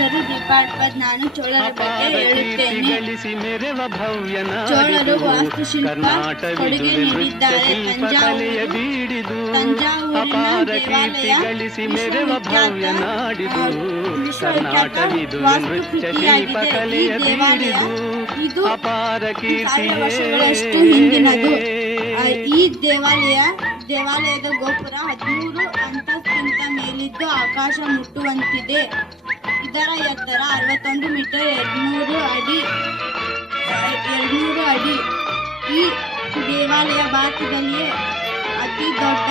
ಹೆಸರು ದೀಪಾ ಅಡ್ಪದ್. ನಾನು ಚೋಳರ ಬಗ್ಗೆ ಹೇಳುತ್ತೇನೆ. ಚೋಳರು ವಾಸ್ತುಶಿಲ್ಪ ಕೊಡುಗೆ ನೀಡಿದ್ದಾರೆ. ತಂಜಾವೂರಿನ ದೇವಾಲಯ ವಿಶ್ವವಿಖ್ಯಾತ ವಾಸ್ತುಕೃತಿಯಾಗಿದೆ. ಈ ದೇವಾಲಯ ಇದು 1000 ವರ್ಷಗಳಷ್ಟು ಹಿಂದಿನದು. ಈ ದೇವಾಲಯದ ಗೋಪುರ 13 ಅಂತಸ್ತಿಗಿಂತ ಮೇಲಿದ್ದು ಆಕಾಶ ಮುಟ್ಟುವಂತಿದೆ. ಇದರ ಎತ್ತರ 61 ಮೀಟರ್ 200 ಅಡಿ. ಈ ದೇವಾಲಯ ಭಾರತದಲ್ಲಿಯೇ ಅತಿ ದೊಡ್ಡ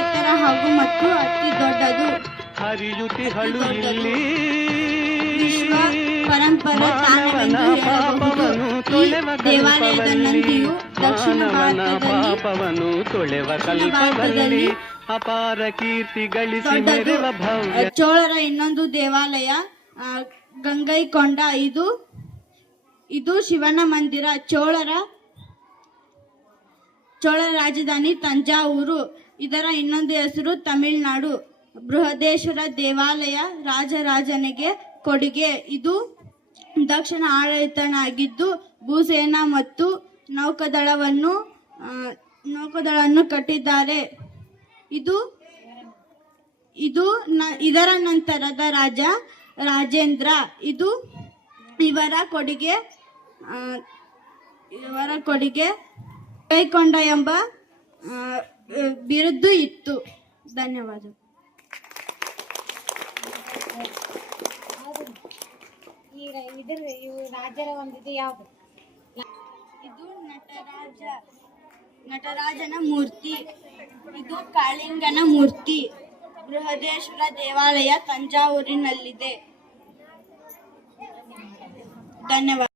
ಎತ್ತರ ಹಾಗೂ ಮತ್ತು ಅತಿ ದೊಡ್ಡದು. ವಿಶ್ವ ಪರಂಪರೆ ತಾಣವೆಂದು ಹೇಳಬಹುದು. ಈ ದೇವಾಲಯದ ನಂದಿಯು ದಕ್ಷಿಣ ಭಾರತದಲ್ಲಿ ದೊಡ್ಡದು. ಚೋಳರ ಇನ್ನೊಂದು ದೇವಾಲಯ ಗಂಗೈಕೊಂಡ. ಇದು ಶಿವನ ಮಂದಿರ. ಚೋಳರ ರಾಜಧಾನಿ ತಂಜಾವೂರು. ಇದರ ಇನ್ನೊಂದು ಹೆಸರು ತಮಿಳುನಾಡು. ಬೃಹದೇಶ್ವರ ದೇವಾಲಯ ರಾಜನಿಗೆ ಕೊಡುಗೆ. ಇದು ದಕ್ಷಿಣ ಆಡಳಿತನಾಗಿದ್ದು ಭೂಸೇನಾ ಮತ್ತು ನೌಕಾದಳವನ್ನು ಕಟ್ಟಿದ್ದಾರೆ. ಇದರ ನಂತರದ ರಾಜ ರಾಜೇಂದ್ರ. ಇವರ ಕೊಡುಗೆ ಕೈಕೊಂಡ ಎಂಬ ಬಿರುದು ಇತ್ತು. ಧನ್ಯವಾದ. ಇದು ನಟರಾಜನ ಮೂರ್ತಿ. ಇದು ಕಾಳಿಂಗನ ಮೂರ್ತಿ. ಬೃಹದೇಶ್ವರ ದೇವಾಲಯ ತಂಜಾವೂರಿನಲ್ಲಿದೆ. ಧನ್ಯವಾದ.